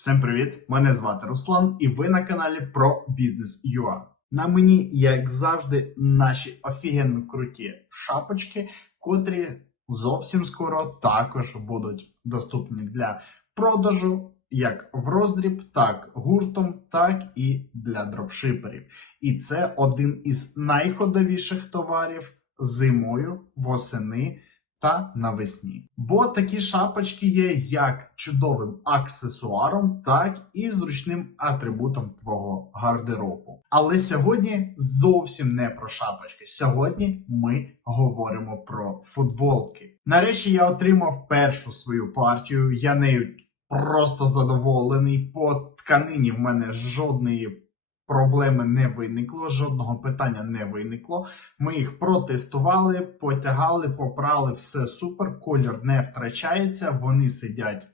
Всім привіт! Мене звати Руслан, і ви на каналі про бізнес UA. На мені, як завжди, наші офігенно круті шапочки, котрі зовсім скоро також будуть доступні для продажу як в роздріб, так гуртом, так і для дропшиперів. І це один із найходовіших товарів зимою, восени та навесні. Бо такі шапочки є як чудовим аксесуаром, так і зручним атрибутом твого гардеробу. Але сьогодні зовсім не про шапочки. Сьогодні ми говоримо про футболки. Нарешті я отримав першу свою партію. Я нею просто задоволений. По тканині в мене жодної. Проблеми не виникло, жодного питання не виникло. Ми їх протестували, потягали, попрали, все супер. Колір не втрачається, вони сидять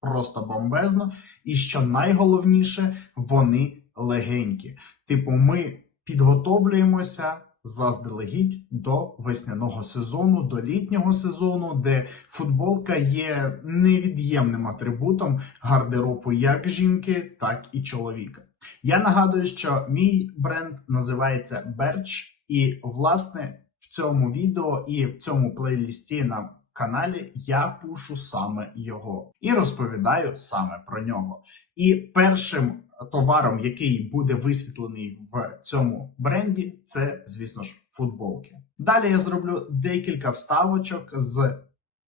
просто бомбезно. І що найголовніше, вони легенькі. Типу, ми підготовлюємося заздалегідь до весняного сезону, до літнього сезону, де футболка є невід'ємним атрибутом гардеробу як жінки, так і чоловіка. Я нагадую, що мій бренд називається Birch, і власне в цьому відео і в цьому плейлісті на каналі я пушу саме його і розповідаю саме про нього. І першим товаром, який буде висвітлений в цьому бренді, це, звісно ж, футболки. Далі я зроблю декілька вставочок з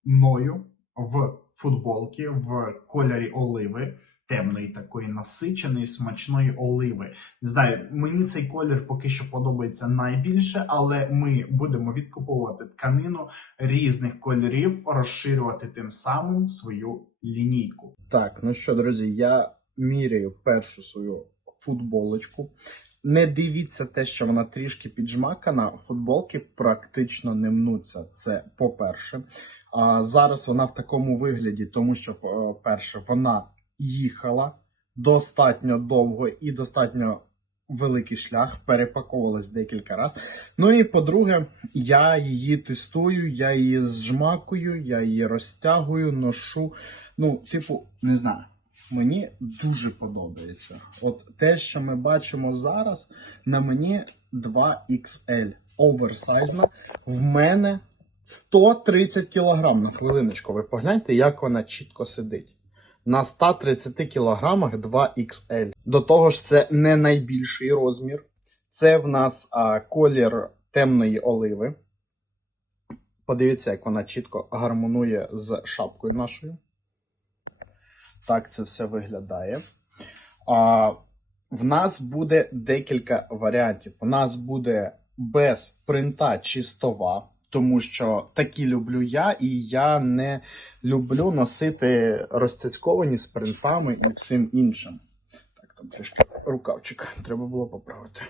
мною в футболки в кольорі оливи темної, такої насиченої, смачної оливи. Не знаю, мені цей колір поки що подобається найбільше, але ми будемо відкуповувати тканину різних кольорів, розширювати тим самим свою лінійку. Так, ну що, друзі, я міряю першу свою футболочку. Не дивіться те, що вона трішки піджмакана, футболки практично не мнуться. Це по-перше. А зараз вона в такому вигляді, тому що, по-перше, вона їхала достатньо довго і достатньо великий шлях, перепаковувалась декілька разів. Ну і по-друге, я її тестую, я її зжмакую, я її розтягую, ношу. Ну, типу, не знаю. Мені дуже подобається. От те, що ми бачимо зараз, на мені 2XL оверсайзна. В мене 130 кг на хвилиночку. Ви погляньте, як вона чітко сидить. На 130 кг 2XL. До того ж, це не найбільший розмір. Це в нас а, колір темної оливи. Подивіться, як вона чітко гармонує з шапкою нашою. Так це все виглядає. А, В нас буде декілька варіантів. У нас буде без принта чистова, тому що такі люблю я, і я не люблю носити розцяцьковані з принтами і всім іншим. Так, там трішки рукавчик треба було поправити.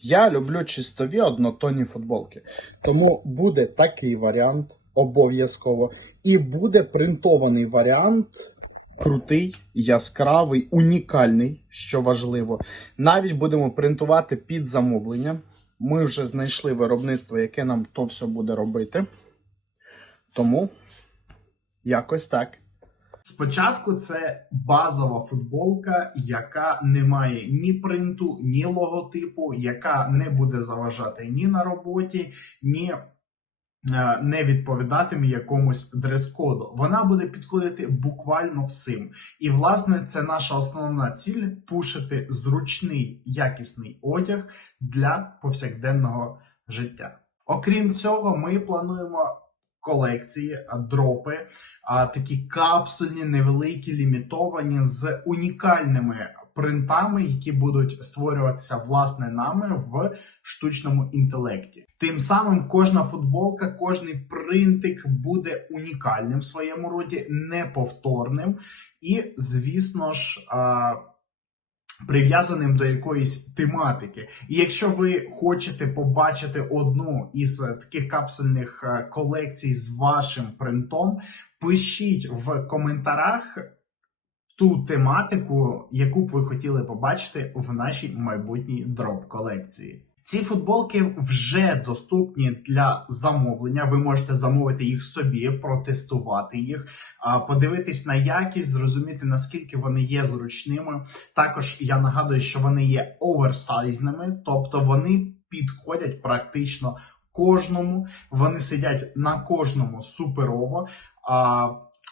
Я люблю чистові однотонні футболки. Тому буде такий варіант обов'язково. І буде принтований варіант крутий, яскравий, унікальний, що важливо. Навіть будемо принтувати під замовлення. Ми вже знайшли виробництво, яке нам то все буде робити. Тому якось так. Спочатку це базова футболка, яка не має ні принту, ні логотипу, яка не буде заважати ні на роботі, ні не відповідатиме якомусь дрес-коду. Вона буде підходити буквально всім. І, власне, це наша основна ціль пушити зручний якісний одяг для повсякденного життя. Окрім цього, ми плануємо колекції, дропи, а, такі капсульні, невеликі, лімітовані з унікальними принтами, які будуть створюватися власне нами в штучному інтелекті. Тим самим кожна футболка, кожний принтик буде унікальним в своєму роді, неповторним і, звісно ж. Прив'язаним до якоїсь тематики, і якщо ви хочете побачити одну із таких капсульних е, колекцій з вашим принтом, пишіть в коментарях ту тематику, яку б ви хотіли побачити в нашій майбутній дроп колекції. Ці футболки вже доступні для замовлення. Ви можете замовити їх собі, протестувати їх, подивитись на якість, зрозуміти наскільки вони є зручними. Також я нагадую, що вони є оверсайзними, тобто вони підходять практично кожному. Вони сидять на кожному суперово.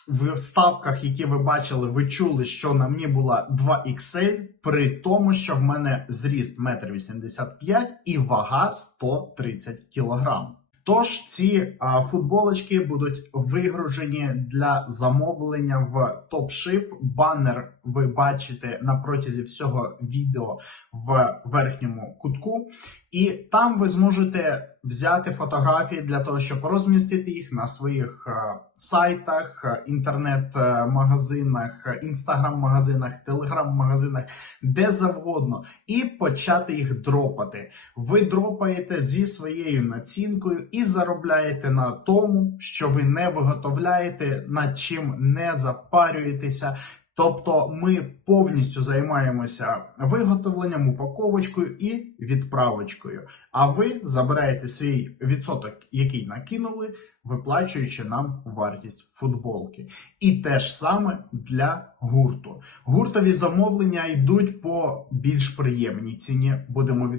В ставках, які ви бачили, ви чули, що на мені була 2XL, при тому, що в мене зріст 1,85 м і вага 130 кг. Тож ці а, футболочки будуть вигружені для замовлення в TopShip. Банер ви бачите на протязі всього відео в верхньому кутку, і там ви зможете взяти фотографії для того, щоб розмістити їх на своїх е, сайтах, е, інтернет-магазинах, е, інстаграм-магазинах, телеграм-магазинах, де завгодно, і почати їх дропати. Ви дропаєте зі своєю націнкою і заробляєте на тому, що ви не виготовляєте, над чим не запарюєтеся. Тобто ми повністю займаємося виготовленням, упаковочкою і відправочкою. А ви забираєте свій відсоток, який накинули, виплачуючи нам вартість футболки. І те ж саме для гурту. Гуртові замовлення йдуть по більш приємній ціні. Будемо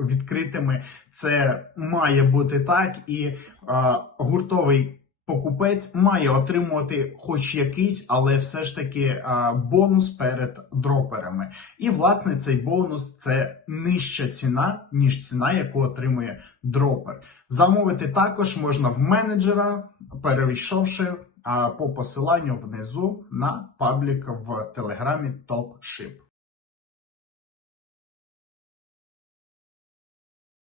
відкритими. Це має бути так, і а, гуртовий. Покупець має отримувати хоч якийсь, але все ж таки бонус перед дроперами. І власне цей бонус це нижча ціна, ніж ціна, яку отримує дропер. Замовити також можна в менеджера, перейшовши по посиланню внизу на паблік в телеграмі TopShip.